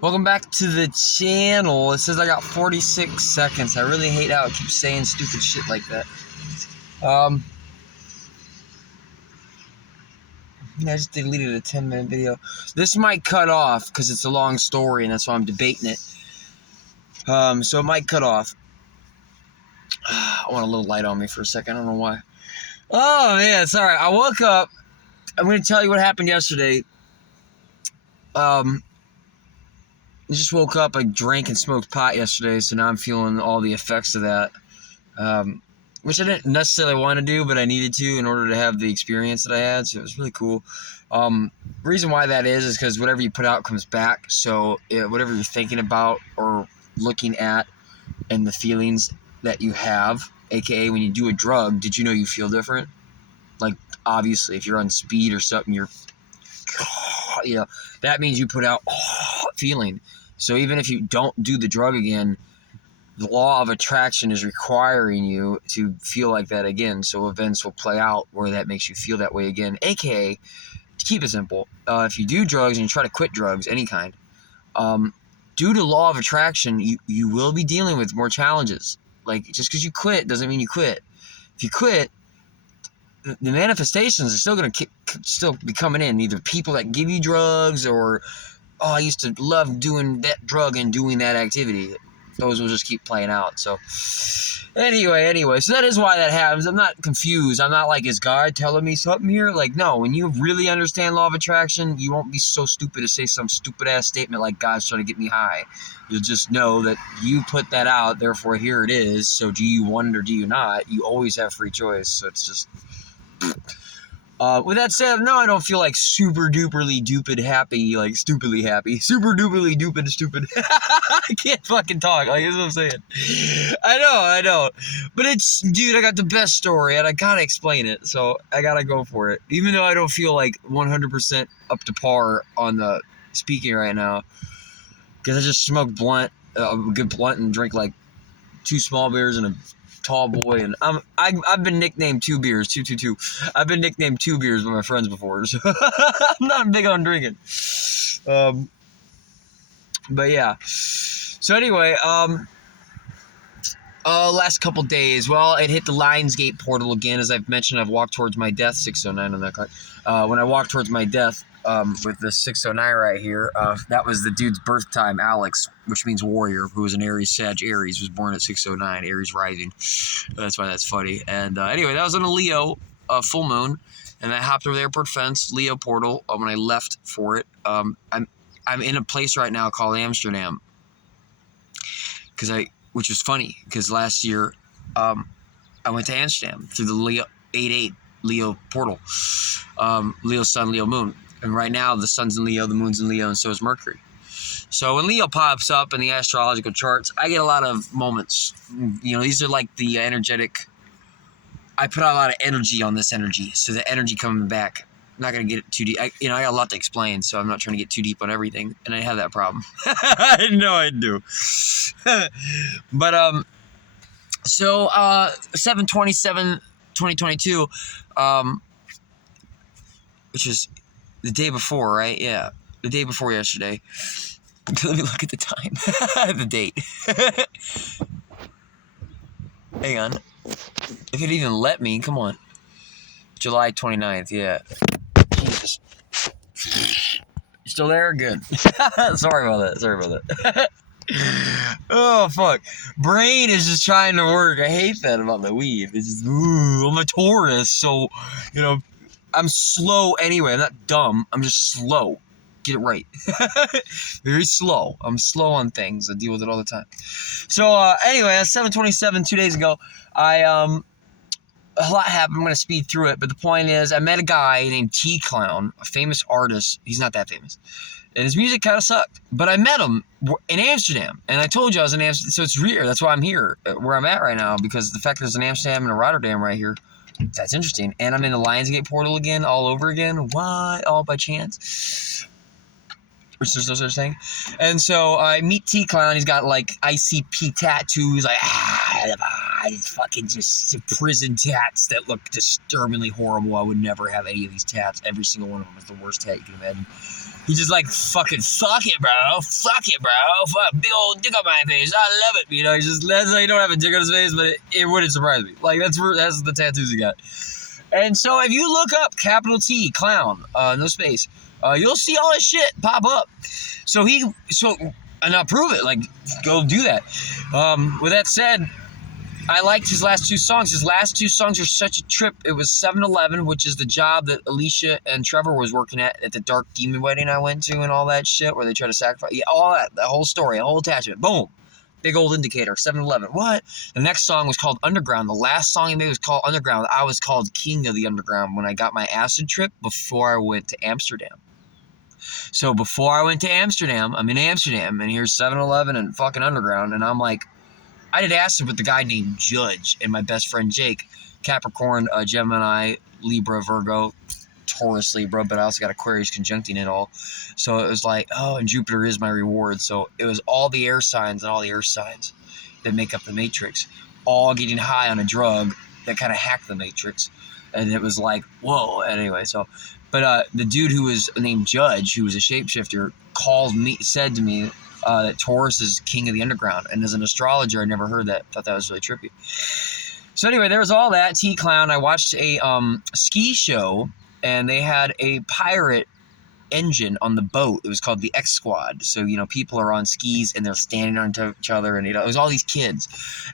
Welcome back to the channel. It says I got 46 seconds. I really hate how it keeps saying stupid shit like that. I just deleted a 10-minute video. This might cut off because it's a long story and that's why I'm debating it. So it might cut off. I want a little light on me for a second. I don't know why. Oh, man. Sorry. I woke up. I'm going to tell you what happened yesterday. I just woke up. I drank and smoked pot yesterday, so now I'm feeling all the effects of that. Which I didn't necessarily want to do, but I needed to in order to have the experience that I had, so it was really cool. Reason why that is because whatever you put out comes back, so whatever you're thinking about or looking at and the feelings that you have, aka when you do a drug, did you know you feel different? Like, obviously, if you're on speed or something, that means you put out feeling. So even if you don't do the drug again, the law of attraction is requiring you to feel like that again. So events will play out where that makes you feel that way again. AKA, to keep it simple, if you do drugs and you try to quit drugs, any kind, due to law of attraction, you will be dealing with more challenges. Like, just because you quit doesn't mean you quit. If you quit, the manifestations are still going to still be coming in. Either people that give you drugs or, oh, I used to love doing that drug and doing that activity. Those will just keep playing out. So anyway, so that is why that happens. I'm not confused. I'm not like, is God telling me something here? Like, no, when you really understand law of attraction, you won't be so stupid to say some stupid ass statement like God's trying to get me high. You'll just know that you put that out, therefore here it is. So do you want it or do you not? You always have free choice. So it's just... with that said, no, I don't feel like super duperly dupid happy, like stupidly happy. Super duperly dupid stupid. I can't fucking talk. Like, that's what I'm saying. I know. But it's, dude, I got the best story and I gotta explain it. So I gotta go for it. Even though I don't feel like 100% up to par on the speaking right now. Because I just smoked a good blunt and drink like 2 small beers and a tall boy, and I've been nicknamed 2 beers, 222. I've been nicknamed 2 beers by my friends before, so I'm not big on drinking. But yeah. So anyway, last couple days, well, it hit the Lionsgate portal again. As I've mentioned, I've walked towards my death, 609 on that card. When I walked towards my death, with the 609 right here, that was the dude's birth time, Alex, which means warrior, who was an Aries, Sag Aries, was born at 609, Aries rising. That's why that's funny. And anyway, that was on a Leo full moon, and I hopped over the airport fence, Leo portal, when I left for it. I'm in a place right now called Amsterdam, which is funny, because last year I went to Amsterdam through the Leo 8-8 Leo portal, Leo sun, Leo moon. And right now, the sun's in Leo, the moon's in Leo, and so is Mercury. So when Leo pops up in the astrological charts, I get a lot of moments. You know, these are like the energetic... I put out a lot of energy on this energy, so the energy coming back. I'm not going to get too deep. I got a lot to explain, so I'm not trying to get too deep on everything, and I have that problem. I know I do. But, so, 7/27/2022, which is... the day before, right? Yeah. The day before yesterday. Let me look at the time. The date. Hang on. If it even let me, come on. July 29th, yeah. Jesus. You still there? Good. Sorry about that. Oh, fuck. Brain is just trying to work. I hate that about the weed. It's just, I'm a Taurus, so, you know, I'm slow anyway. I'm not dumb. I'm just slow. Get it right. Very slow. I'm slow on things. I deal with it all the time. So, anyway, at 7:27, 2 days ago, a lot happened. I'm going to speed through it. But the point is, I met a guy named T-Clown, a famous artist. He's not that famous. And his music kind of sucked. But I met him in Amsterdam. And I told you I was in Amsterdam. So it's rare. That's why I'm here, where I'm at right now. Because the fact there's an Amsterdam and a Rotterdam right here. That's interesting. And I'm in the Lionsgate portal again, all over again. What? All by chance? Which there's no such thing. And so I meet T-Clown. He's got like ICP tattoos. Like, fucking just prison tats that look disturbingly horrible. I would never have any of these tats. Every single one of them is the worst tat you can imagine. He just like fuck it, bro, fuck, big old dick on my face, I love it. You know, he just that's like, he don't have a dick on his face, but it wouldn't surprise me. Like that's the tattoos he got. And so if you look up capital T clown, no space, you'll see all this shit pop up. And I'll prove it. Like, go do that. With that said, I liked his last two songs. His last two songs are such a trip. It was 7-Eleven, which is the job that Alicia and Trevor was working at the Dark Demon wedding I went to and all that shit, where they try to sacrifice. Yeah, all that. The whole story, a whole attachment. Boom. Big old indicator. 7-Eleven. What? The next song was called Underground. The last song he made was called Underground. I was called King of the Underground when I got my acid trip before I went to Amsterdam. So before I went to Amsterdam, I'm in Amsterdam, and here's 7-Eleven and fucking Underground, and I'm like, I did acid with the guy named Judge and my best friend Jake, Capricorn, Gemini, Libra, Virgo, Taurus, Libra, but I also got Aquarius conjuncting it all. So it was like, oh, and Jupiter is my reward. So it was all the air signs and all the earth signs that make up the matrix, all getting high on a drug that kind of hacked the matrix. And it was like, whoa. Anyway, so, but the dude who was named Judge, who was a shapeshifter, said to me that Taurus is king of the underground. And as an astrologer, I never heard that. Thought that was really trippy. So anyway, there was all that. T-Clown. I watched a ski show, and they had a pirate engine on the boat. It was called the X Squad. So, you know, people are on skis and they're standing on each other, and, you know, it was all these kids.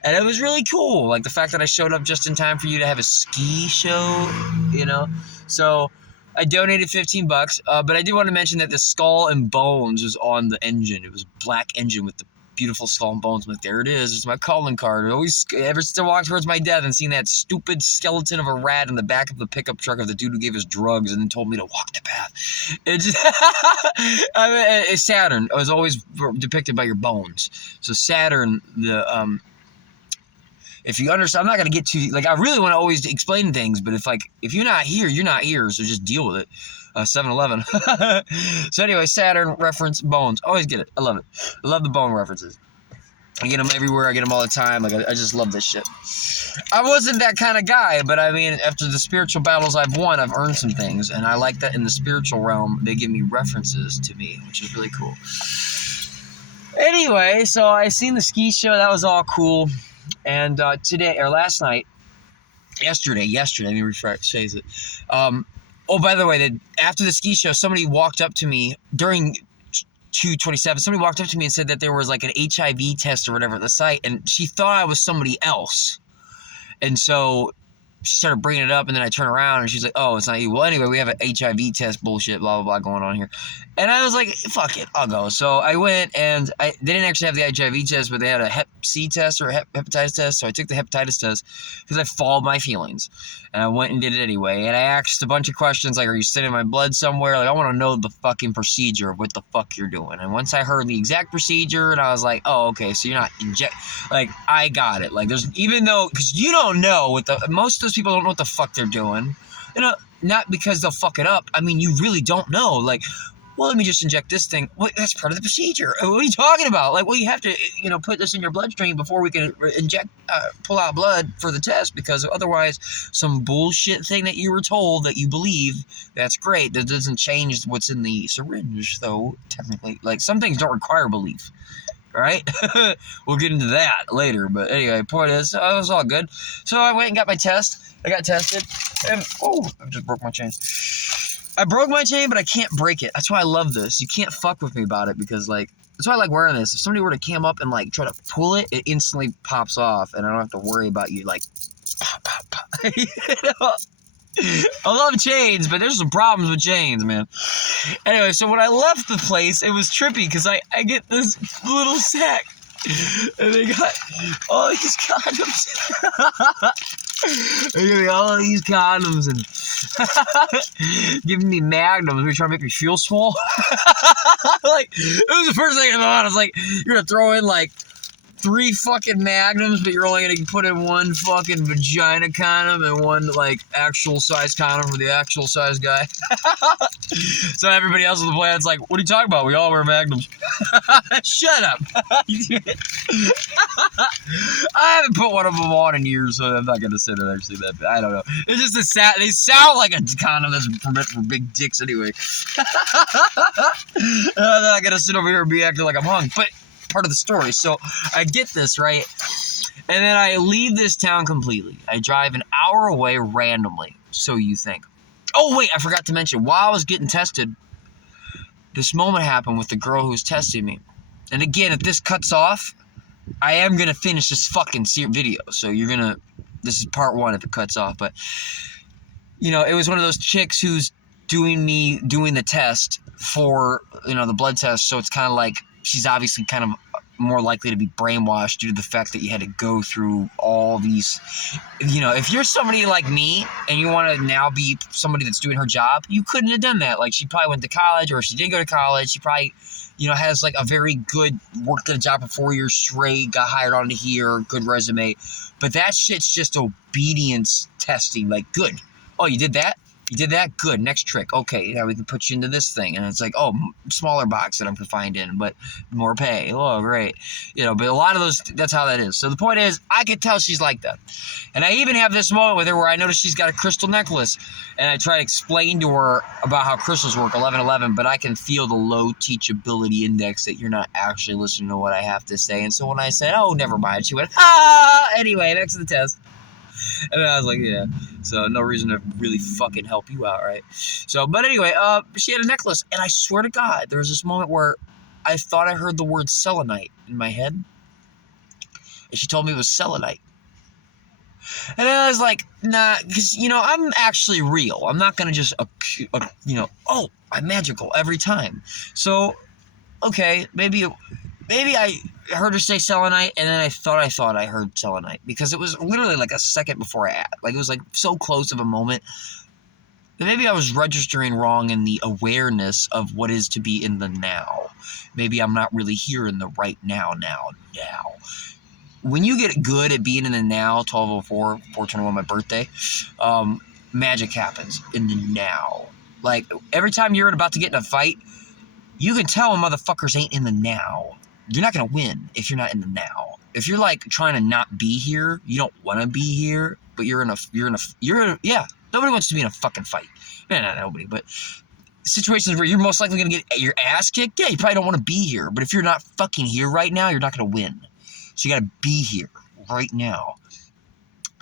And it was really cool. Like the fact that I showed up just in time for you to have a ski show, you know. So I donated $15, but I did want to mention that the skull and bones was on the engine. It was a black engine with the beautiful skull and bones. I'm like, there it is. It's my calling card. I always, ever since I walked towards my death and seen that stupid skeleton of a rat in the back of the pickup truck of the dude who gave us drugs and then told me to walk the path. It just, I mean, Saturn was always depicted by your bones. So Saturn, if you understand, I'm not going to get too, like, I really want to always explain things, but if you're not here, you're not here, so just deal with it. 7-Eleven. So anyway, Saturn reference, bones. Always get it. I love it. I love the bone references. I get them everywhere. I get them all the time. Like, I just love this shit. I wasn't that kind of guy, but I mean, after the spiritual battles I've won, I've earned some things, and I like that in the spiritual realm, they give me references to me, which is really cool. Anyway, so I seen the ski show. That was all cool. And last night, yesterday, let me rephrase it. Oh, by the way, after the ski show, somebody walked up to me during 2/27. Somebody walked up to me and said that there was like an HIV test or whatever at the site, and she thought I was somebody else. And so she started bringing it up, and then I turn around, and she's like, oh, it's not you. Well, anyway, we have an HIV test bullshit, blah, blah, blah going on here. And I was like, fuck it, I'll go. So I went, and they didn't actually have the HIV test, but they had a Hep C test or a hepatitis test. So I took the hepatitis test because I followed my feelings. And I went and did it anyway. And I asked a bunch of questions like, are you sending my blood somewhere? Like, I want to know the fucking procedure of what the fuck you're doing. And once I heard the exact procedure, and I was like, oh, okay, so you're not like, I got it. Like, even though, because you don't know most of those people don't know what the fuck they're doing. You know, not because they'll fuck it up. I mean, you really don't know. Like, well, let me just inject this thing. Well, that's part of the procedure. What are you talking about? Like, well, you have to, you know, put this in your bloodstream before we can pull out blood for the test, because otherwise some bullshit thing that you were told that you believe, that's great. That doesn't change what's in the syringe, though, technically. Like, some things don't require belief. All right? We'll get into that later. But anyway, point is, it was all good. So I went and got my test. I got tested. And, I just broke my chain. I broke my chain, but I can't break it. That's why I love this. You can't fuck with me about it, because, like, that's why I like wearing this. If somebody were to cam up and, like, try to pull it, it instantly pops off, and I don't have to worry about you, like, pop, pop, pop. You know? I love chains, but there's some problems with chains, man. Anyway, so when I left the place, it was trippy, because I get this little sack, and they got all these condoms. They give me all these condoms and giving me magnums. They're trying to make me feel small. Like, it was the first thing in my mind. I was like, you're gonna throw in like 3 fucking magnums, but you're only gonna put in 1 fucking vagina condom and 1 like actual size condom for the actual size guy. So everybody else on the planet's like, what are you talking about? We all wear magnums. Shut up. I haven't put one of them on in years, so I'm not gonna say that actually that. I don't know. It's just they sound like a condom that's meant for big dicks anyway. I'm not gonna sit over here and be acting like I'm hung, but part of the story. So I get this, right? And then I leave this town completely. I drive an hour away randomly. So you think. Oh, wait, I forgot to mention, while I was getting tested, this moment happened with the girl who was testing me. And again, if this cuts off, I am going to finish this fucking video. So this is part 1 if it cuts off. But, you know, it was one of those chicks who's doing the test for, you know, the blood test. So it's kind of like she's obviously kind of more likely to be brainwashed due to the fact that you had to go through all these, you know, if you're somebody like me and you want to now be somebody that's doing her job, you couldn't have done that. Like, she probably went to college, or if she didn't go to college, she probably, you know, has like a very good, worked at a job for 4 years straight, got hired onto here, good resume. But that shit's just obedience testing. Like, good. Oh, you did that? You did that? Good. Next trick. Okay, now we can put you into this thing. And it's like, oh, smaller box that I'm confined in, but more pay. Oh, great. You know, but a lot of those, that's how that is. So the point is, I could tell she's like that. And I even have this moment with her where I notice she's got a crystal necklace. And I try to explain to her about how crystals work, 1111, but I can feel the low teachability index that you're not actually listening to what I have to say. And so when I said, oh, never mind, she went, anyway, next to the test. And I was like, yeah. So no reason to really fucking help you out, right? So, but anyway, she had a necklace, and I swear to God, there was this moment where I thought I heard the word selenite in my head, and she told me it was selenite. And I was like, nah, because, you know, I'm actually real. I'm not going to just, you know, oh, I'm magical every time. So, okay, maybe I heard her say selenite, and then I thought I heard selenite, because it was literally like a second before like, it was like so close of a moment that maybe I was registering wrong in the awareness of what is to be in the now. Maybe I'm not really here in the right now. When you get good at being in the now, 12:04, 4/21, my birthday, magic happens in the now. Like, every time you're about to get in a fight, you can tell when motherfuckers ain't in the now. You're not going to win if you're not in the now. If you're like trying to not be here, you don't want to be here, but yeah, nobody wants to be in a fucking fight. Man, not nobody, but situations where you're most likely going to get your ass kicked, yeah, you probably don't want to be here. But if you're not fucking here right now, you're not going to win. So you got to be here right now.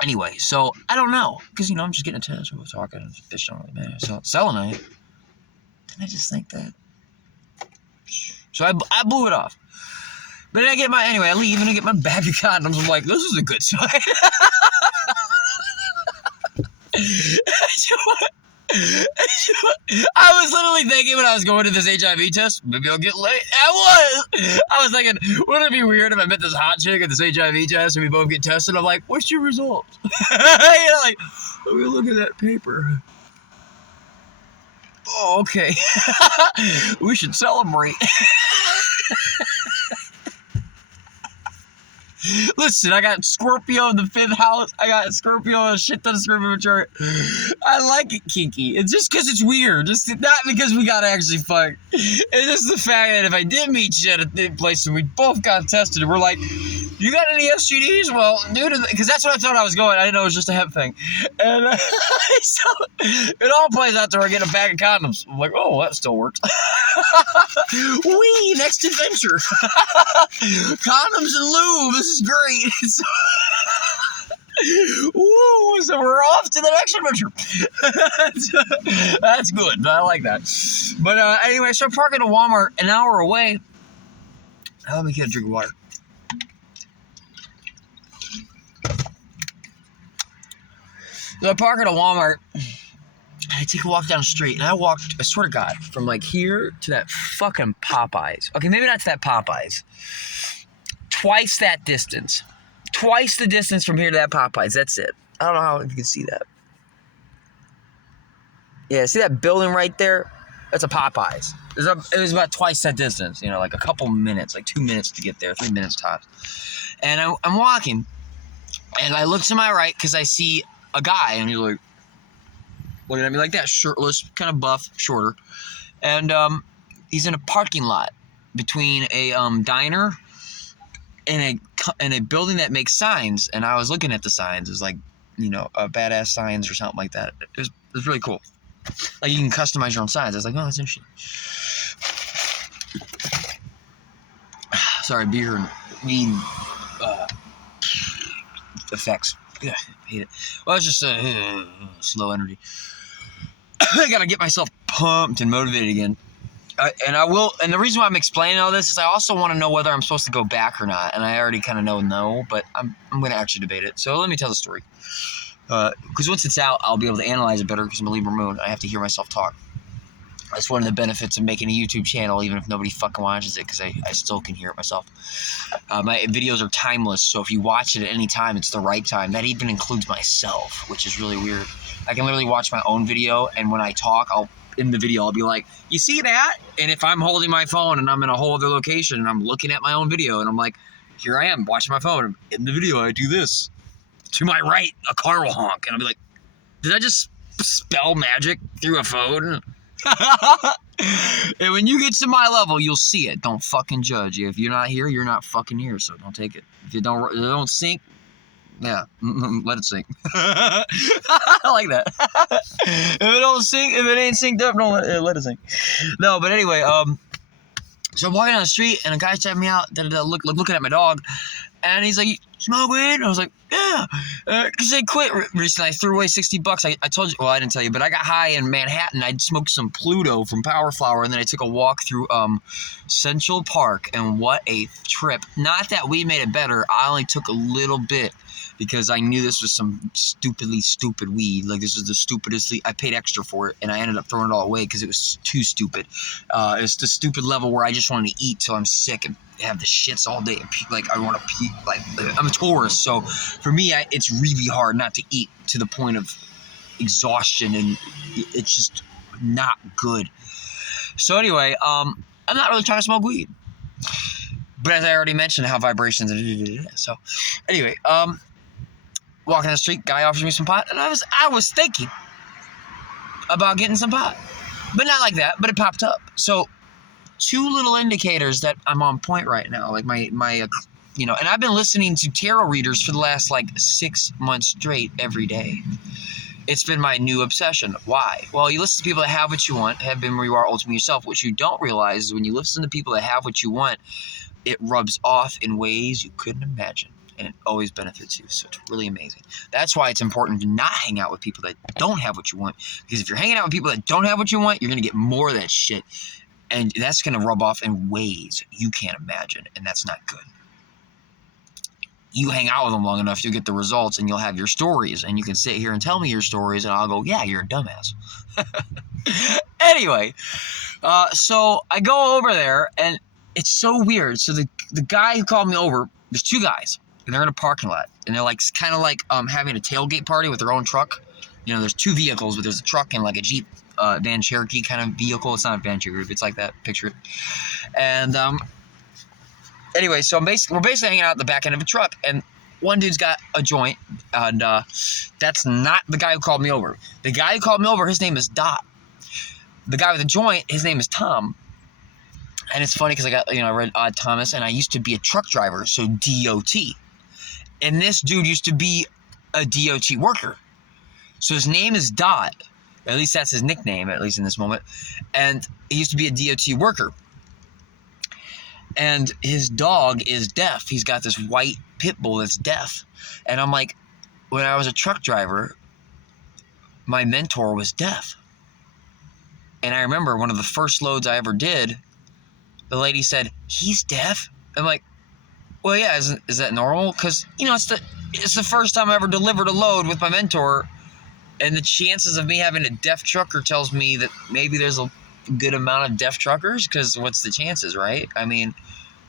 Anyway, so I don't know, because, you know, I'm just getting a test. We're talking, fish don't really matter. So selenite, didn't I just think that? So I blew it off. But then I leave and I get my bag of condoms. I'm like, this is a good sign. I was literally thinking when I was going to this HIV test, maybe I'll get laid. I was thinking, wouldn't it be weird if I met this hot chick at this HIV test and we both get tested? I'm like, what's your result? You know, like, let me look at that paper. Oh, okay. We should celebrate. Listen, I got Scorpio in the 5th house. I got Scorpio, a shit ton of Scorpio in the chart. I like it kinky. It's just because it's weird. Just not because we got to actually fuck. It's just the fact that if I did meet you at a place and we both got tested and we're like, you got any STDs? Well, dude, because that's what I thought I was going. I didn't know it was just a hemp thing. And so it all plays out to where I get a bag of condoms. I'm like, oh, that still works. Wee, next adventure. Condoms and lube. This is great. Woo, so we're off to the next adventure. That's good. I like that. But anyway, so I'm parking at Walmart an hour away. Let me get a drink of water. So I park at a Walmart, and I take a walk down the street, and I walked, I swear to God, from like here to that fucking Popeyes. Okay, maybe not to that Popeyes. Twice that distance. Twice the distance from here to that Popeyes. That's it. I don't know how you can see that. Yeah, see that building right there? That's a Popeyes. It was about twice that distance, you know, like a couple minutes, like 2 minutes to get there, 3 minutes tops. And I'm walking, and I look to my right because I see a guy, and he's like looking at me like that, shirtless, kind of buff, shorter. And he's in a parking lot between a diner and a building that makes signs. And I was looking at the signs. It was like, you know, badass signs or something like that. It was really cool. Like, you can customize your own signs. I was like, oh, that's interesting. Sorry, beer and weed effects. Yeah, I hate it. Well, it's just slow energy. I gotta get myself pumped and motivated again. And the reason why I'm explaining all this is I also want to know whether I'm supposed to go back or not. And I already kind of know no, but I'm going to actually debate it. So let me tell the story. Because once it's out, I'll be able to analyze it better because I'm a Libra moon. I have to hear myself talk. That's one of the benefits of making a YouTube channel, even if nobody fucking watches it, because I still can hear it myself. My videos are timeless, so if you watch it at any time, it's the right time. That even includes myself, which is really weird. I can literally watch my own video, and when I talk, in the video, I'll be like, you see that? And if I'm holding my phone and I'm in a whole other location and I'm looking at my own video and I'm like, here I am watching my phone. In the video, I do this. To my right, a car will honk. And I'll be like, did I just spell magic through a phone? And when you get to my level, you'll see it. Don't fucking judge. If you're not here, you're not fucking here. So don't take it. If it don't sink, yeah, let it sink. I like that. If it don't sink, if it ain't synced up, don't let it sink. No, but anyway, so I'm walking down the street and a guy's checking me out, looking at my dog, and he's like, smoke weed? And I was like, yeah, because they quit recently. I threw away $60. I told you, well, I didn't tell you, but I got high in Manhattan. I smoked some Pluto from Power Flower, and then I took a walk through Central Park, and what a trip. Not that we made it better. I only took a little bit because I knew this was some stupidly stupid weed. Like, this was the stupidest. I paid extra for it, and I ended up throwing it all away because it was too stupid. It's the stupid level where I just wanted to eat till I'm sick and have the shits all day. Like, I want to puke. Like, I'm a tourist, so for me, it's really hard not to eat to the point of exhaustion, and it's just not good. So anyway, I'm not really trying to smoke weed. But as I already mentioned, how vibrations. So anyway, walking down the street, guy offers me some pot, and I was thinking about getting some pot, but not like that. But it popped up. So 2 little indicators that I'm on point right now. Like my you know, and I've been listening to tarot readers for the last like 6 months straight every day. It's been my new obsession. Why? Well, you listen to people that have what you want, have been where you are ultimately yourself. What you don't realize is when you listen to people that have what you want, it rubs off in ways you couldn't imagine. And it always benefits you. So it's really amazing. That's why it's important to not hang out with people that don't have what you want. Because if you're hanging out with people that don't have what you want, you're going to get more of that shit. And that's going to rub off in ways you can't imagine. And that's not good. You hang out with them long enough, you'll get the results, and you'll have your stories. And you can sit here and tell me your stories, and I'll go, yeah, you're a dumbass. Anyway, so I go over there, and it's so weird. So the guy who called me over, there's 2 guys, and they're in a parking lot. And they're like kind of like having a tailgate party with their own truck. You know, there's 2 vehicles, but there's a truck and like a Jeep Van Cherokee kind of vehicle. It's not a Van Cherokee, it's like that. Picture it. And anyway, so we're basically hanging out at the back end of a truck, and one dude's got a joint, and that's not the guy who called me over. The guy who called me over, his name is Dot. The guy with the joint, his name is Tom. And it's funny because I read Odd Thomas, and I used to be a truck driver, so DOT. And this dude used to be a DOT worker. So his name is Dot. At least that's his nickname, at least in this moment. And he used to be a DOT worker. And his dog is deaf. He's got this white pit bull that's deaf. And I'm like, when I was a truck driver, my mentor was deaf. And I remember one of the first loads I ever did, the lady said, he's deaf? I'm like, well, yeah, is that normal? Because, you know, it's the first time I ever delivered a load with my mentor. And the chances of me having a deaf trucker tells me that maybe there's a good amount of deaf truckers, because what's the chances, right? I mean,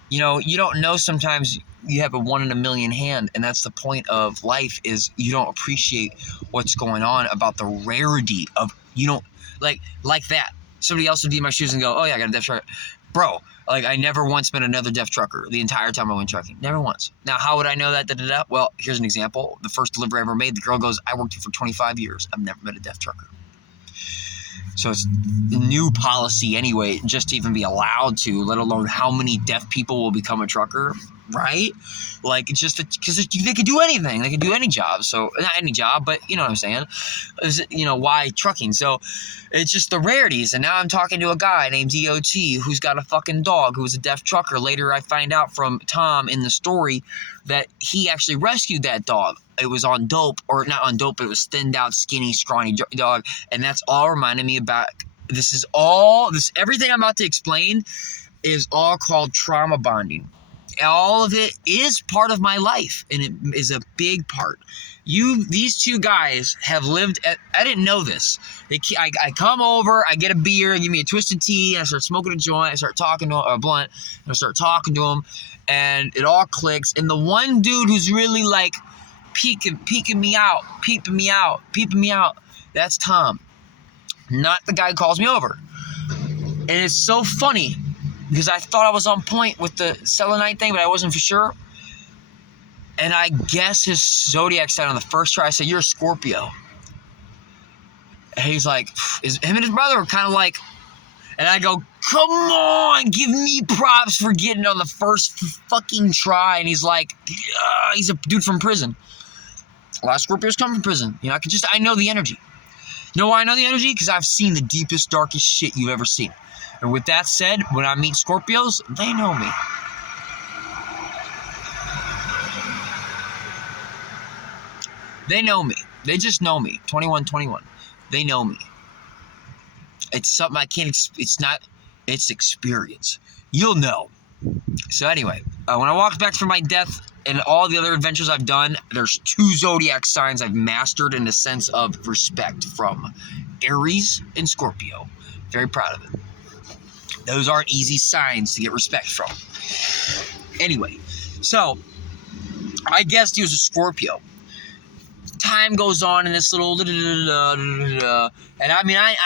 you know, you don't know, sometimes you have a 1 in a million hand, and that's the point of life, is you don't appreciate what's going on, about the rarity of, you don't, like that. somebody else would be in my shoes and go, oh yeah, I got a deaf trucker. Bro, like I never once met another deaf trucker the entire time I went trucking. Never once. Now, how would I know that? Well, here's an example. The first delivery I ever made, the girl goes, I worked here for 25 years. I've never met a deaf trucker. So it's a new policy anyway, just to even be allowed to, let alone how many deaf people will become a trucker, right? Like, it's just because they could do anything. They could do any job. So, not any job, but you know what I'm saying? Why trucking? So, it's just the rarities. And now I'm talking to a guy named DOT who's got a fucking dog who's a deaf trucker. Later, I find out from Tom in the story that he actually rescued that dog. It was on dope, or not on dope, but it was thinned out, skinny, scrawny dog. And that's all reminded me about, everything I'm about to explain is all called trauma bonding. All of it is part of my life, and it is a big part. These two guys have lived I didn't know this. I come over, I get a beer, I give me a twisted tea, and I start smoking a joint, I start talking to a blunt, and I start talking to them, and it all clicks. And the one dude who's really like peeking me out, that's Tom. Not the guy who calls me over. And it's so funny, because I thought I was on point with the selenite thing, but I wasn't for sure. And I guess his zodiac sign on the first try, I said, you're a Scorpio. And he's like, him and his brother were kind of like, and I go, come on, give me props for getting on the first fucking try. And he's like, he's a dude from prison. A lot of Scorpios come from prison. I know the energy. You know why I know the energy? Because I've seen the deepest, darkest shit you've ever seen. And with that said, when I meet Scorpios, they know me. They know me. They just know me. 21. They know me. It's something I can't, it's experience. You'll know. So anyway, when I walked back from my death and all the other adventures I've done, there's 2 zodiac signs I've mastered in the sense of respect from Aries and Scorpio. Very proud of it. Those aren't easy signs to get respect from. Anyway, so I guessed he was a Scorpio. Time goes on in this little and I mean I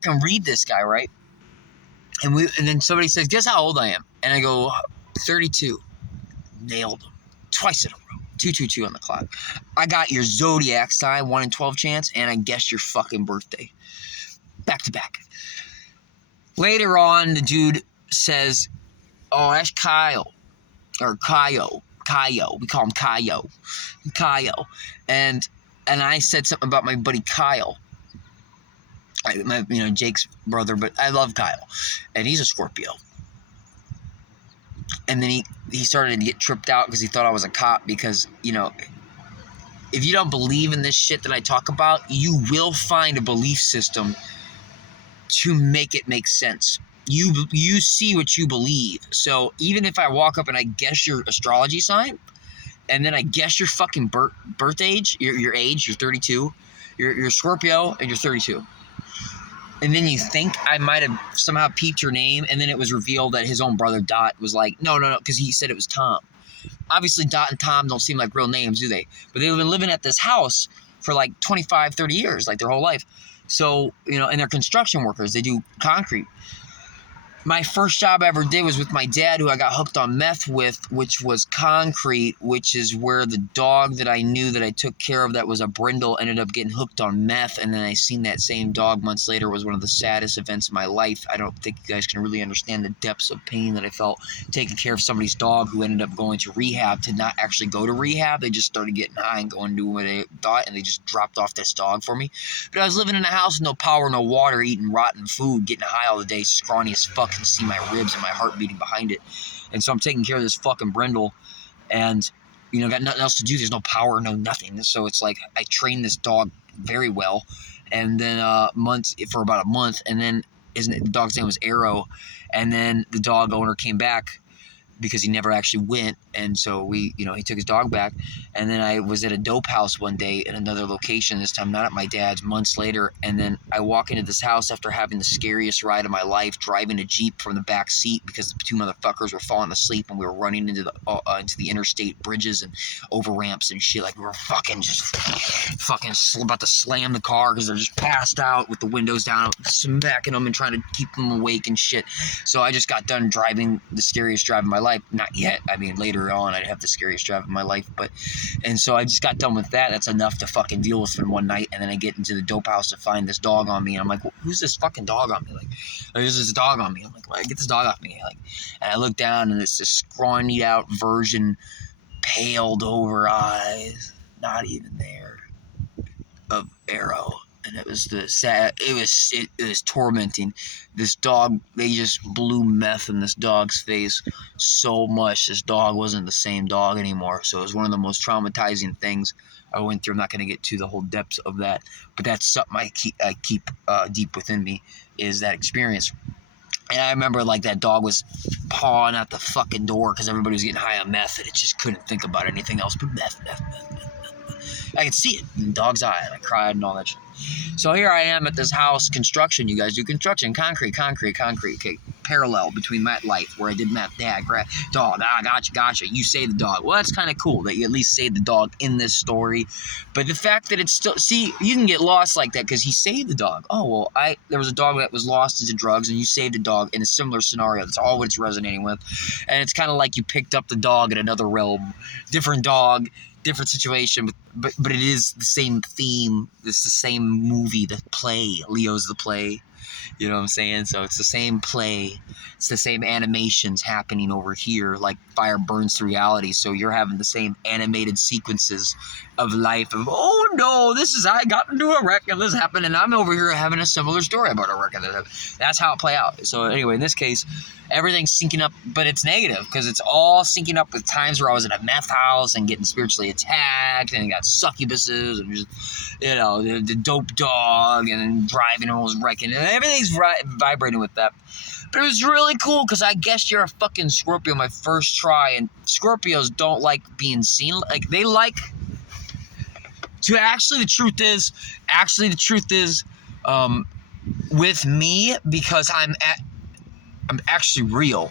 can read this guy, right? And then somebody says, guess how old I am? And I go, 32. Nailed him. Twice in a row. 222 on the clock. I got your zodiac sign, 1 in 12 chance, and I guessed your fucking birthday. Back to back. Later on, the dude says, oh, that's Kyle. Or Kayo. We call him Kayo. And I said something about my buddy Kyle. Jake's brother, but I love Kyle. And he's a Scorpio. And then he started to get tripped out because he thought I was a cop because, if you don't believe in this shit that I talk about, you will find a belief system to make it make sense. You see what you believe. So even if I walk up and I guess your astrology sign, and then I guess your fucking birth age, your age, you're 32, you're Scorpio, and you're 32. And then you think I might have somehow peeped your name, and then it was revealed that his own brother Dot was like, no, because he said it was Tom. Obviously, Dot and Tom don't seem like real names, do they? But they've been living at this house for like 25, 30 years, like their whole life. So, and they're construction workers. They do concrete. My first job I ever did was with my dad, who I got hooked on meth with, which was concrete, which is where the dog that I knew that I took care of that was a brindle ended up getting hooked on meth. And then I seen that same dog months later. Was one of the saddest events of my life. I don't think you guys can really understand the depths of pain that I felt taking care of somebody's dog who ended up going to rehab to not actually go to rehab. They just started getting high and going to do what they thought, and they just dropped off this dog for me. But I was living in a house with no power, no water, eating rotten food, getting high all the day, scrawny as fuck, and see my ribs and my heart beating behind it. And so I'm taking care of this fucking brindle and, got nothing else to do. There's no power, no nothing. So it's like I trained this dog very well. And then for about a month. And then the dog's name was Arrow. And then the dog owner came back because he never actually went. And so he took his dog back. And then I was at a dope house one day in another location, this time not at my dad's, months later. And then I walk into this house after having the scariest ride of my life, driving a Jeep from the back seat because the two motherfuckers were falling asleep and we were running into the interstate bridges and over ramps and shit. Like, we were fucking about to slam the car because they're just passed out with the windows down, smacking them and trying to keep them awake and shit. So I just got done driving the scariest drive of my life. Not yet. I mean, later on I'd have the scariest drive of my life, and so I just got done with that. That's enough to fucking deal with in one night. And then I get into the dope house to find this dog on me, and I'm like, who's this fucking dog on me? Like, there's this dog on me. I'm like, well, get this dog off me. Like, and I look down and it's this scrawny out version, paled over eyes, not even there, of Arrow. And it was it was tormenting. This dog, they just blew meth in this dog's face so much. This dog wasn't the same dog anymore. So it was one of the most traumatizing things I went through. I'm not going to get to the whole depths of that, but that's something I keep deep within me, is that experience. And I remember, like, that dog was pawing at the fucking door because everybody was getting high on meth, and it just couldn't think about anything else but meth. I could see it in the dog's eye, and I cried and all that shit. So here I am at this house, construction. You guys do construction, concrete. Okay, parallel between that life where I did meth, dad, dog, gotcha. You saved the dog. Well, that's kind of cool that you at least saved the dog in this story. But the fact that it's still, see, you can get lost like that because he saved the dog. Oh, well, there was a dog that was lost into drugs, and you saved a dog in a similar scenario. That's all what it's resonating with. And it's kind of like you picked up the dog in another realm, different dog, different situation, but it is the same theme. It's the same movie, the play. Leo's the play. You know what I'm saying? So it's the same play. It's the same animations happening over here, like fire burns to reality. So you're having the same animated sequences of life of, oh no, I got into a wreck and this happened, and I'm over here having a similar story about a wreck. That's how it play out. So anyway, in this case, everything's syncing up, but it's negative because it's all syncing up with times where I was in a meth house and getting spiritually attacked, and got succubuses and just, the dope dog, and then driving and almost wrecking, and everything's vibrating with that. But it was really cool because I guessed you're a fucking Scorpio my first try, and Scorpios don't like being seen. Like, they like to, the truth is, with me, because I'm actually real.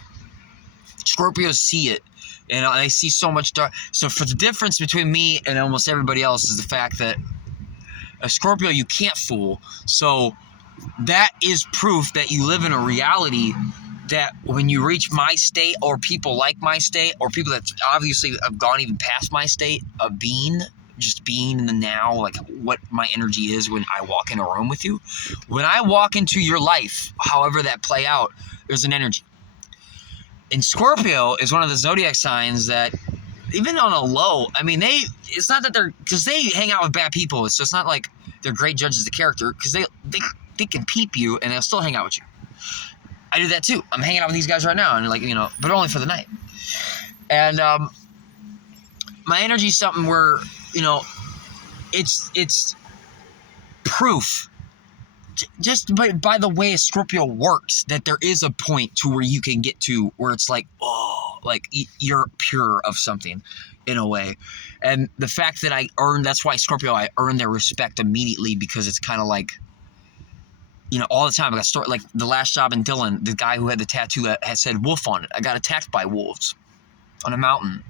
Scorpios see it, and they see so much dark. So for the difference between me and almost everybody else is the fact that a Scorpio you can't fool. So that is proof that you live in a reality that when you reach my state, or people like my state, or people that obviously have gone even past my state of being in the now, like what my energy is when I walk in a room with you. When I walk into your life, however that play out, there's an energy. And Scorpio is one of the zodiac signs that, even on a low, I mean, it's not that because they hang out with bad people, so it's not like they're great judges of character, because they can peep you and they'll still hang out with you. I do that too. I'm hanging out with these guys right now, and but only for the night. And my energy is something where, it's proof, just by the way a Scorpio works, that there is a point to where you can get to where it's like, oh, like you're pure of something in a way. And the fact that that's why Scorpio, I earn their respect immediately, because it's kind of like, all the time. I got story like the last job in Dillon, the guy who had the tattoo that had said wolf on it. I got attacked by wolves on a mountain.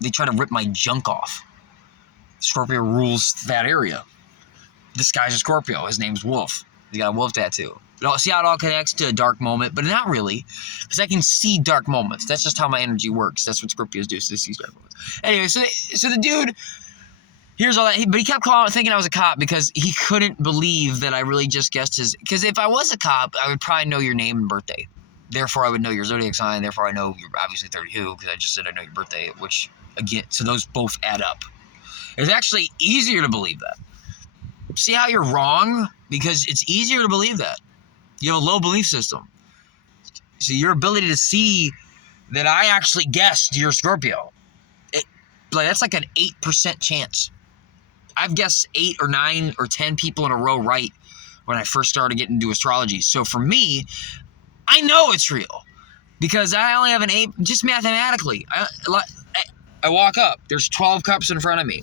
They tried to rip my junk off. Scorpio rules that area. This guy's a Scorpio. His name's Wolf. He's got a wolf tattoo. See how it all connects to a dark moment, but not really, because I can see dark moments. That's just how my energy works. That's what Scorpios do. So they see dark moments. Anyway, so the dude, here's all that. But he kept thinking I was a cop because he couldn't believe that I really just guessed his. Because if I was a cop, I would probably know your name and birthday. Therefore, I would know your zodiac sign. Therefore, I know you're obviously 32 because I just said I know your birthday. Which, again, so those both add up. It's actually easier to believe that. See how you're wrong? Because it's easier to believe that. You have a low belief system. So your ability to see that I actually guessed you're Scorpio, that's like an 8% chance. I've guessed 8 or 9 or 10 people in a row right when I first started getting into astrology. So for me, I know it's real. Because I only have an 8, just mathematically. I walk up. There's 12 cups in front of me.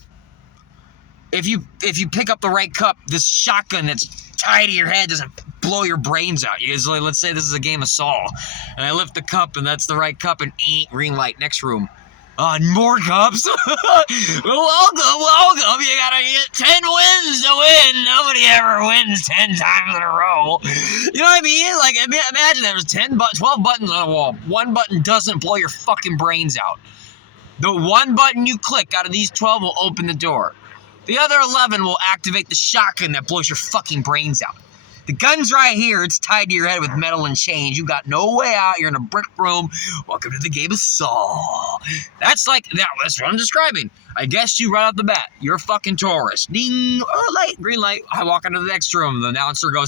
If you pick up the right cup, this shotgun that's tied to your head doesn't blow your brains out. Usually, let's say this is a game of Saw, and I lift the cup, and that's the right cup, and green light, next room. More cups? welcome. You gotta get 10 wins to win. Nobody ever wins 10 times in a row. You know what I mean? Like, imagine there's 12 buttons on a wall. One button doesn't blow your fucking brains out. The one button you click out of these 12 will open the door. The other 11 will activate the shotgun that blows your fucking brains out. The gun's right here. It's tied to your head with metal and chains. You got no way out. You're in a brick room. Welcome to the game of Saw. That's what I'm describing. I guessed you right off the bat. You're a fucking tourist. Ding. Oh, light. Green light. I walk into the next room. The announcer goes,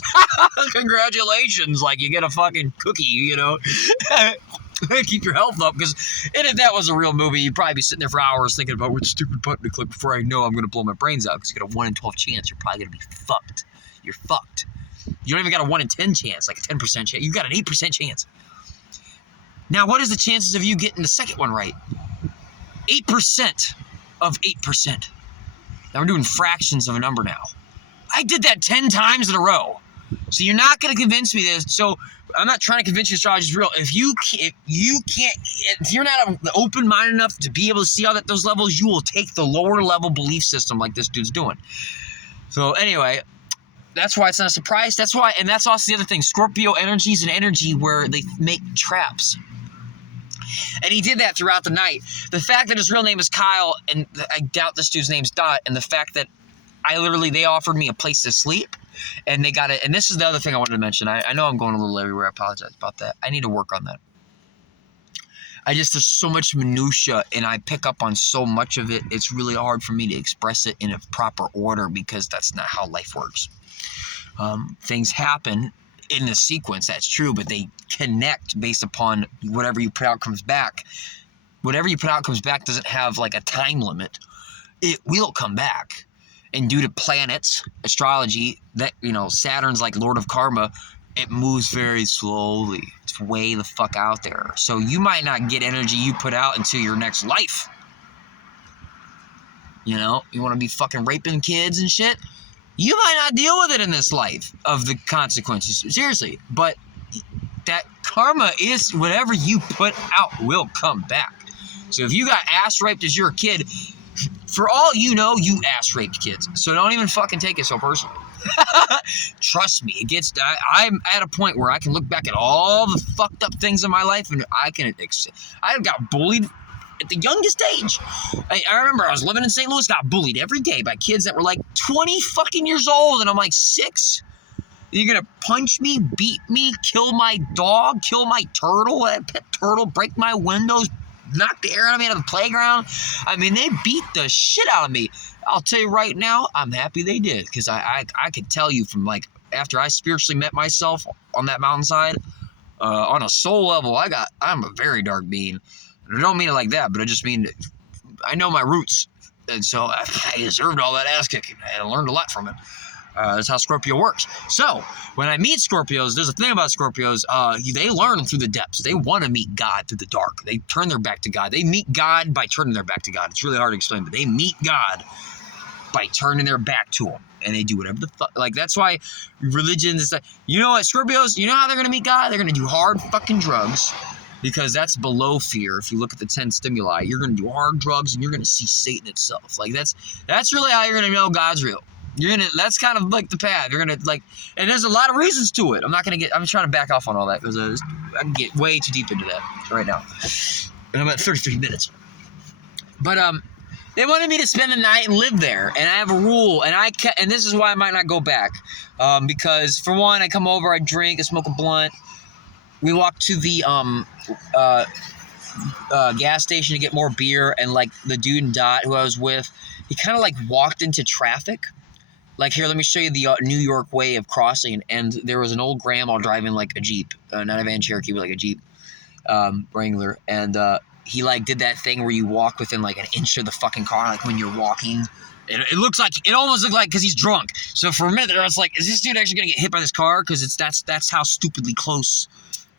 congratulations. Like you get a fucking cookie, you know. Keep your health up, because if that was a real movie, you'd probably be sitting there for hours thinking about which stupid button to click before I know I'm going to blow my brains out, because you got a 1 in 12 chance. You're probably going to be fucked. You're fucked. You don't even got a 1 in 10 chance, like a 10% chance. You got an 8% chance. Now, what is the chances of you getting the second one right? 8% of 8%. Now we're doing fractions of a number now. I did that 10 times in a row. So you're not going to convince me this. So I'm not trying to convince you astrology is real. If you're not open-minded enough to be able to see all those levels, you will take the lower level belief system like this dude's doing. So anyway, that's why it's not a surprise. That's why, and that's also the other thing. Scorpio energy is an energy where they make traps. And he did that throughout the night. The fact that his real name is Kyle, and I doubt this dude's name's Dot, and the fact that they offered me a place to sleep, and they got it. And this is the other thing I wanted to mention. I know I'm going a little everywhere. I apologize about that. I need to work on that. There's so much minutia, and I pick up on so much of it. It's really hard for me to express it in a proper order, because that's not how life works. Things happen in a sequence, that's true, but they connect based upon whatever you put out comes back. Whatever you put out comes back doesn't have like a time limit. It will come back. And due to planets, astrology, that, Saturn's like Lord of Karma, it moves very slowly. It's way the fuck out there. So you might not get energy you put out until your next life. You want to be fucking raping kids and shit? You might not deal with it in this life of the consequences. Seriously. But that karma is whatever you put out will come back. So if you got ass raped as you're a kid, for all you know, you ass raped kids. So don't even fucking take it so personally. Trust me, I'm at a point where I can look back at all the fucked up things in my life, and I got bullied at the youngest age. I remember I was living in St. Louis, got bullied every day by kids that were like 20 fucking years old, and I'm like 6. You're gonna punch me, beat me, kill my dog, kill my turtle, pet turtle, break my windows, knock the air out of me out of the playground. I mean, they beat the shit out of me. I'll tell you right now, I'm happy they did, because I could tell you from like after I spiritually met myself on that mountainside, on a soul level, I'm a very dark being. I don't mean it like that, but I just mean I know my roots, and so I deserved all that ass kicking. I learned a lot from it. That's how Scorpio works. So when I meet Scorpios, there's a thing about Scorpios. They learn through the depths. They want to meet God through the dark. They turn their back to God. They meet God by turning their back to God. It's really hard to explain, but they meet God by turning their back to him. And they do whatever the fuck. Like, that's why religion is like, you know what, Scorpios, you know how they're going to meet God? They're going to do hard fucking drugs. Because that's below fear. If you look at the 10 stimuli, you're going to do hard drugs and you're going to see Satan itself. Like, that's really how you're going to know God's real. That's kind of like the path. You're going to and there's a lot of reasons to it. I'm trying to back off on all that, because I can get way too deep into that right now. And I'm at 33 minutes. But, they wanted me to spend the night and live there. And I have a rule, and this is why I might not go back. Because for one, I come over, I drink, I smoke a blunt. We walked to the gas station to get more beer, and like the dude in Dot who I was with, he kind of like walked into traffic. Like, here, let me show you the New York way of crossing. And there was an old grandma driving like a Jeep, not a Van Cherokee, but like a Jeep Wrangler. And he like did that thing where you walk within like an inch of the fucking car, like when you're walking. It almost looked like, because he's drunk. So for a minute there, I was like, is this dude actually gonna get hit by this car? Because that's how stupidly close,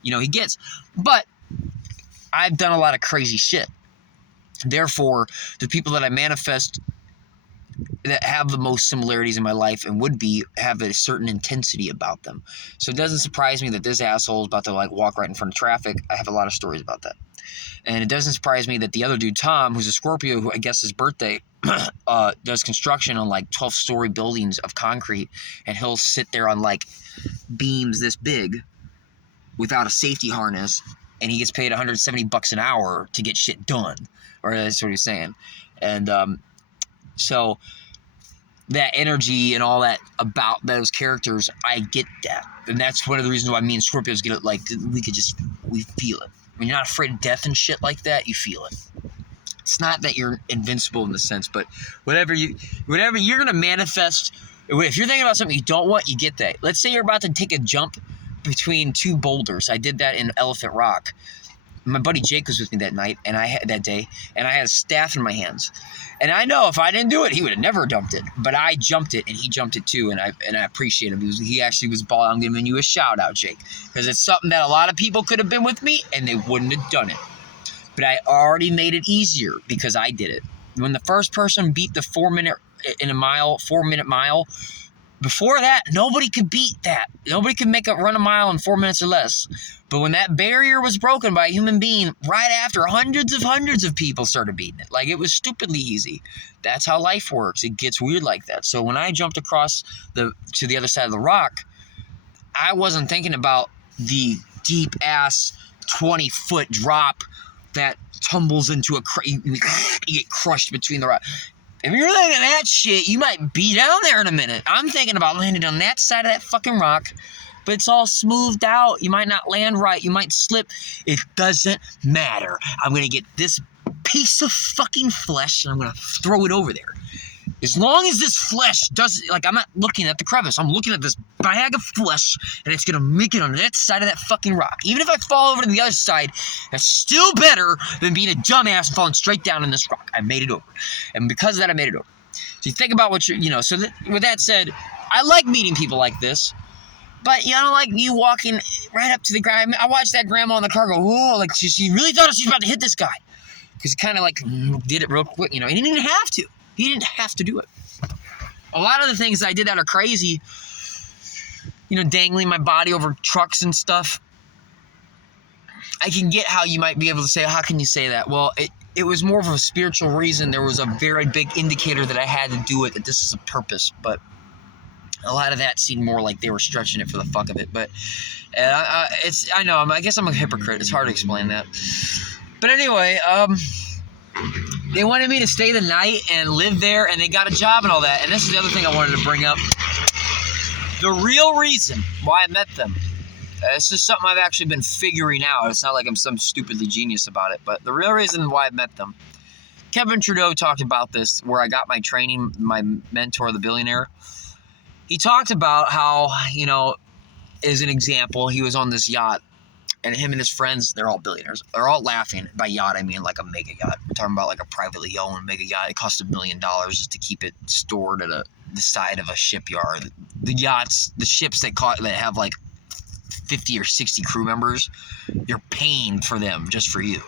he gets. But I've done a lot of crazy shit. Therefore, the people that I manifest that have the most similarities in my life and would be have a certain intensity about them. So it doesn't surprise me that this asshole is about to like walk right in front of traffic. I have a lot of stories about that. And it doesn't surprise me that the other dude, Tom, who's a Scorpio, who I guess his birthday, does construction on like 12-story buildings of concrete, and he'll sit there on like beams this big without a safety harness, and he gets paid $170 an hour to get shit done. Or that's what he's saying. And so that energy and all that about those characters, I get that. And that's one of the reasons why me and Scorpios get it, like, we feel it. When you're not afraid of death and shit like that, you feel it. It's not that you're invincible in the sense, but whatever you're going to manifest, if you're thinking about something you don't want, you get that. Let's say you're about to take a jump between two boulders. I did that in Elephant Rock. My buddy Jake was with me that night, and I had a staff in my hands. And I know if I didn't do it, he would have never dumped it. But I jumped it, and he jumped it too, and I appreciate him. He actually was balling. I'm giving you a shout out, Jake, because it's something that a lot of people could have been with me, and they wouldn't have done it. But I already made it easier because I did it. When the first person beat the 4-minute mile. Before that, nobody could beat that. Nobody could run a mile in 4 minutes or less. But when that barrier was broken by a human being, right after hundreds of people started beating it. Like, it was stupidly easy. That's how life works. It gets weird like that. So when I jumped across to the other side of the rock, I wasn't thinking about the deep-ass 20-foot drop that tumbles into you get crushed between the rock. If you're looking at that shit, you might be down there in a minute. I'm thinking about landing on that side of that fucking rock, but it's all smoothed out. You might not land right. You might slip. It doesn't matter. I'm going to get this piece of fucking flesh, and I'm going to throw it over there. As long as this flesh doesn't, like, I'm not looking at the crevice. I'm looking at this bag of flesh, and it's going to make it on that side of that fucking rock. Even if I fall over to the other side, that's still better than being a dumbass and falling straight down in this rock. I made it over. And because of that, I made it over. So you think about what with that said, I like meeting people like this, but you know, like you walking right up to the guy. I watched that grandma in the car go, whoa, like she really thought she was about to hit this guy. Because he kind of like did it real quick, you know. He didn't even have to. He didn't have to do it. A lot of the things I did that are crazy, you know, dangling my body over trucks and stuff. I can get how you might be able to say, how can you say that? Well, it was more of a spiritual reason. There was a very big indicator that I had to do it, that this is a purpose. But a lot of that seemed more like they were stretching it for the fuck of it. But I know, I guess I'm a hypocrite. It's hard to explain that. But anyway, they wanted me to stay the night and live there, and they got a job and all that. And this is the other thing I wanted to bring up. The real reason why I met them. This is something I've actually been figuring out. It's not like I'm some stupidly genius about it, but the real reason why I met them. Kevin Trudeau talked about this, where I got my training, my mentor, the billionaire. He talked about how, you know, as an example, he was on this yacht, and him and his friends, they're all billionaires. They're all laughing. By yacht, I mean like a mega yacht. We're talking about like a privately owned mega yacht. It cost $1 million just to keep it stored at the side of a shipyard. The yachts, the ships that have like 50 or 60 crew members, you're paying for them just for you.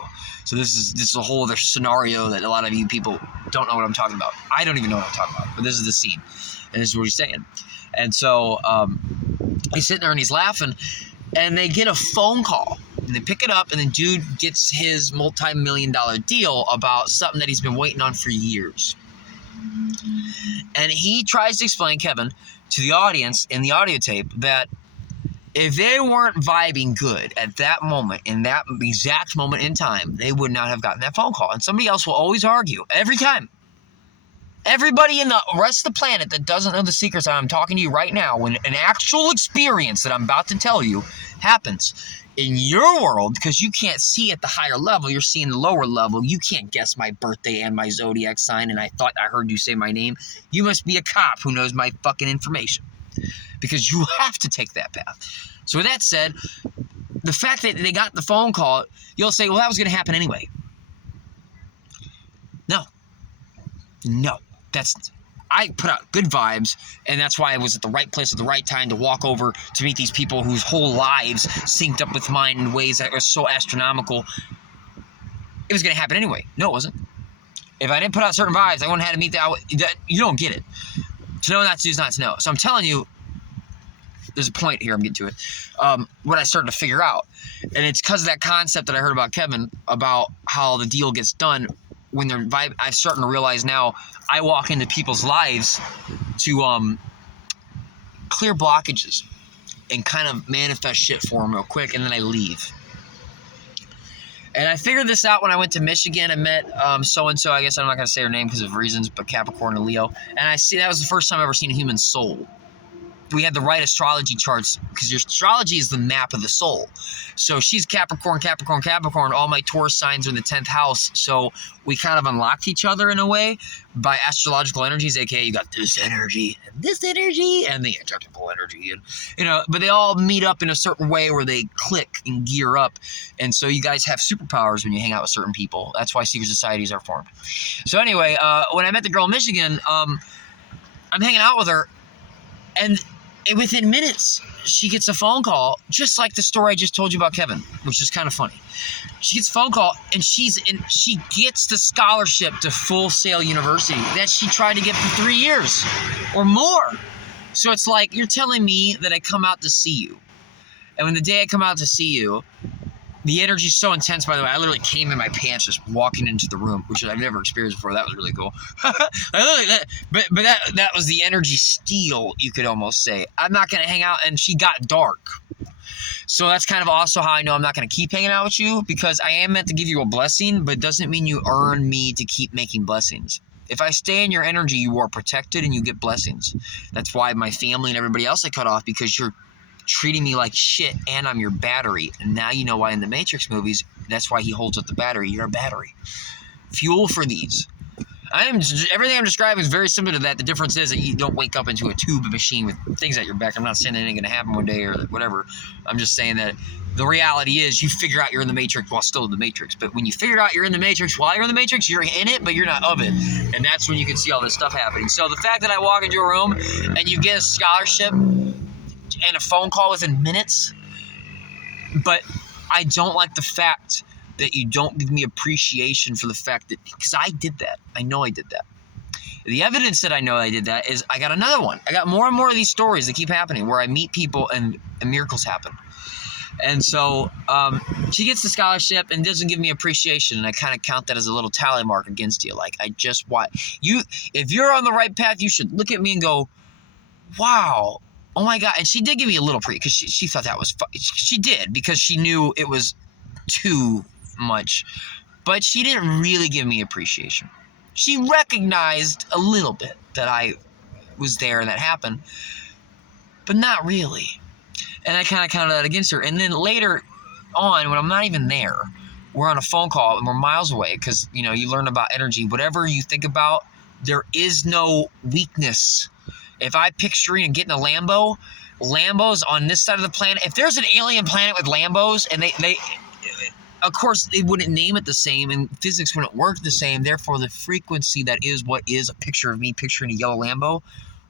So this is a whole other scenario that a lot of you people don't know what I'm talking about. I don't even know what I'm talking about, but this is the scene, and this is what he's saying. And so he's sitting there and he's laughing, and they get a phone call, and they pick it up, and the dude gets his multi-million-dollar deal about something that he's been waiting on for years. And he tries to explain, Kevin, to the audience in the audio tape that if they weren't vibing good at that moment, in that exact moment in time, they would not have gotten that phone call. And somebody else will always argue, every time. Everybody in the rest of the planet that doesn't know the secrets I'm talking to you right now, when an actual experience that I'm about to tell you happens in your world, because you can't see at the higher level, you're seeing the lower level, you can't guess my birthday and my zodiac sign, and I thought I heard you say my name. You must be a cop who knows my fucking information, because you have to take that path. So with that said, the fact that they got the phone call, you'll say, well, that was going to happen anyway. No. I put out good vibes, and that's why I was at the right place at the right time to walk over to meet these people whose whole lives synced up with mine in ways that are so astronomical. it was going to happen anyway. No, it wasn't. If I didn't put out certain vibes, I wouldn't have had to meet that. You don't get it. To know not to do is not to know. So I'm telling you, there's a point here. I'm getting to it. What I started to figure out. And it's because of that concept that I heard about Kevin, about how the deal gets done when they're vibe. I'm starting to realize now I walk into people's lives to clear blockages and kind of manifest shit for them real quick, and then I leave. And I figured this out when I went to Michigan. I met so-and-so, I guess I'm not going to say her name because of reasons, but Capricorn and Leo. And that was the first time I've ever seen a human soul. We had the right astrology charts because your astrology is the map of the soul. So she's Capricorn, Capricorn, Capricorn. All my Taurus signs are in the 10th house. So we kind of unlocked each other in a way by astrological energies, aka you got this energy, and the technical energy. And, but they all meet up in a certain way where they click and gear up. And so you guys have superpowers when you hang out with certain people. That's why secret societies are formed. So anyway, when I met the girl in Michigan, I'm hanging out with her, and within minutes, she gets a phone call, just like the story I just told you about Kevin, which is kind of funny. She gets a phone call, and she gets the scholarship to Full Sail University that she tried to get for 3 years or more. So it's like, you're telling me that I come out to see you. And when the day I come out to see you, the energy is so intense, by the way. I literally came in my pants just walking into the room, which I've never experienced before. That was really cool. But that was the energy steal, you could almost say. I'm not going to hang out, and she got dark. So that's kind of also how I know I'm not going to keep hanging out with you, because I am meant to give you a blessing, but it doesn't mean you earn me to keep making blessings. If I stay in your energy, you are protected and you get blessings. That's why my family and everybody else I cut off, because you're treating me like shit, and I'm your battery. And now you know why in the Matrix movies, that's why he holds up the battery. You're a battery. Fuel for these. Everything I'm describing is very similar to that. The difference is that you don't wake up into a tube machine with things at your back. I'm not saying that ain't going to happen one day or whatever. I'm just saying that the reality is you figure out you're in the Matrix while still in the Matrix. But when you figure out you're in the Matrix while you're in the Matrix, you're in it, but you're not of it. And that's when you can see all this stuff happening. So the fact that I walk into a room and you get a scholarship and a phone call within minutes, but I don't like the fact that you don't give me appreciation for the fact that, because I did that. I know I did that. The evidence that I know I did that is I got another one. I got more and more of these stories that keep happening where I meet people and miracles happen. And so she gets the scholarship and doesn't give me appreciation, and I kind of count that as a little tally mark against you. Like, I just want you. If you're on the right path, you should look at me and go, wow. Oh my God. And she did give me a little because she thought that was she did, because she knew it was too much, but she didn't really give me appreciation. She recognized a little bit that I was there and that happened, but not really. And I kind of counted that against her. And then later on, when I'm not even there, we're on a phone call and we're miles away, because you learn about energy. Whatever you think about, there is no weakness. If I picturing and getting a Lambo, Lambos on this side of the planet, if there's an alien planet with Lambos, and they of course, they wouldn't name it the same, and physics wouldn't work the same. Therefore, the frequency that is what is a picture of me picturing a yellow Lambo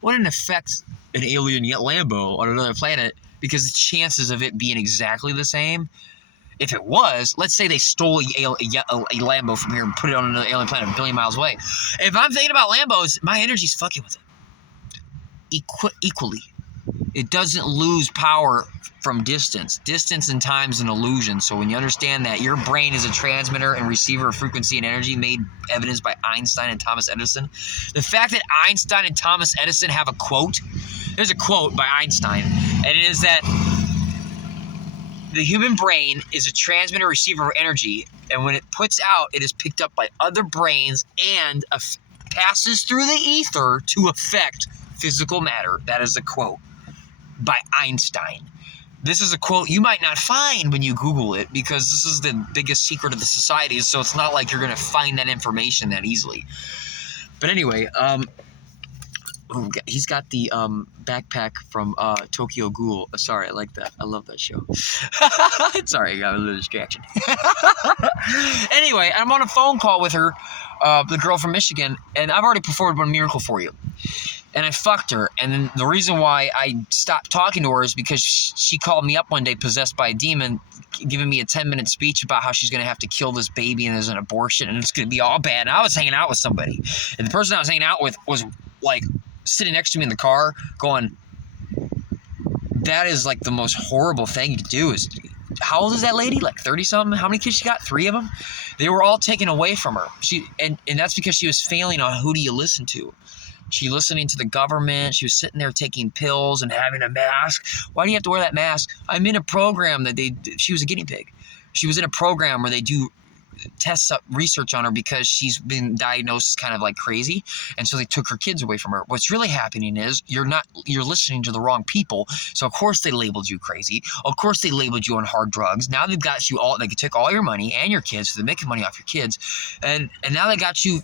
wouldn't affect an alien yet Lambo on another planet, because the chances of it being exactly the same, if it was, let's say they stole a Lambo from here and put it on another alien planet a billion miles away. If I'm thinking about Lambos, my energy's fucking with it. Equally. It doesn't lose power from distance. Distance and time is an illusion. So when you understand that your brain is a transmitter and receiver of frequency and energy, made evidenced by Einstein and Thomas Edison, the fact that Einstein and Thomas Edison have a quote, there's a quote by Einstein, and it is that the human brain is a transmitter receiver of energy, and when it puts out, it is picked up by other brains and passes through the ether to affect physical matter. That is a quote by Einstein. This is a quote you might not find when you Google it, because this is the biggest secret of the society, so it's not like you're going to find that information that easily. But anyway, he's got the backpack from Tokyo Ghoul. Sorry, I like that. I love that show. Sorry, I got a little distraction. Anyway, I'm on a phone call with her, the girl from Michigan, and I've already performed one miracle for you. and I fucked her. And then the reason why I stopped talking to her is because she called me up one day possessed by a demon, giving me a 10-minute speech about how she's going to have to kill this baby and there's an abortion and it's going to be all bad. And I was hanging out with somebody. And the person I was hanging out with was like sitting next to me in the car going, that is like the most horrible thing you could do. Is, how old is that lady? Like 30-something? How many kids she got? 3 of them? They were all taken away from her. And that's because she was failing on who do you listen to. She listening to the government. She was sitting there taking pills and having a mask. Why do you have to wear that mask? I'm in a program that she was a guinea pig. She was in a program where they do tests up research on her because she's been diagnosed as kind of like crazy. And so they took her kids away from her. What's really happening is you're listening to the wrong people. So of course they labeled you crazy. Of course they labeled you on hard drugs. Now they've got you all, they can take all your money and your kids. So they're making money off your kids. And now they got you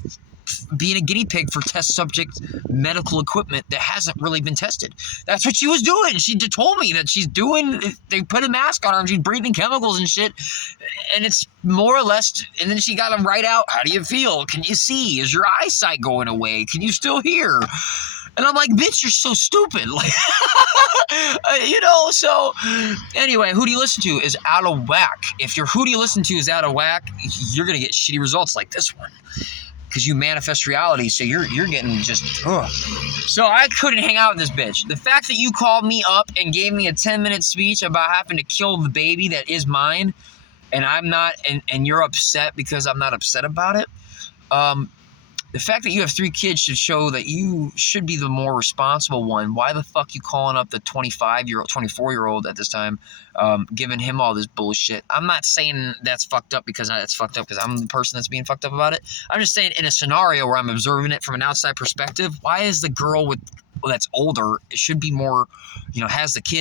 being a guinea pig for test subject medical equipment that hasn't really been tested. That's what she was doing. She just told me that they put a mask on her and she's breathing chemicals and shit. And it's more or less, and then she got them right out. How do you feel? Can you see? Is your eyesight going away? Can you still hear? And I'm like, bitch, you're so stupid. Like, so anyway, who do you listen to is out of whack. If your who do you listen to is out of whack, you're going to get shitty results like this one. Because you manifest reality, so you're getting just, ugh. So I couldn't hang out with this bitch. The fact that you called me up and gave me a 10-minute speech about having to kill the baby that is mine, and I'm not, and you're upset because I'm not upset about it, the fact that you have 3 kids should show that you should be the more responsible one. Why the fuck you calling up the 24-year-old at this time, giving him all this bullshit? I'm not saying that's fucked up because I'm the person that's being fucked up about it. I'm just saying in a scenario where I'm observing it from an outside perspective, why is the girl that's older, it should be more, has the kid,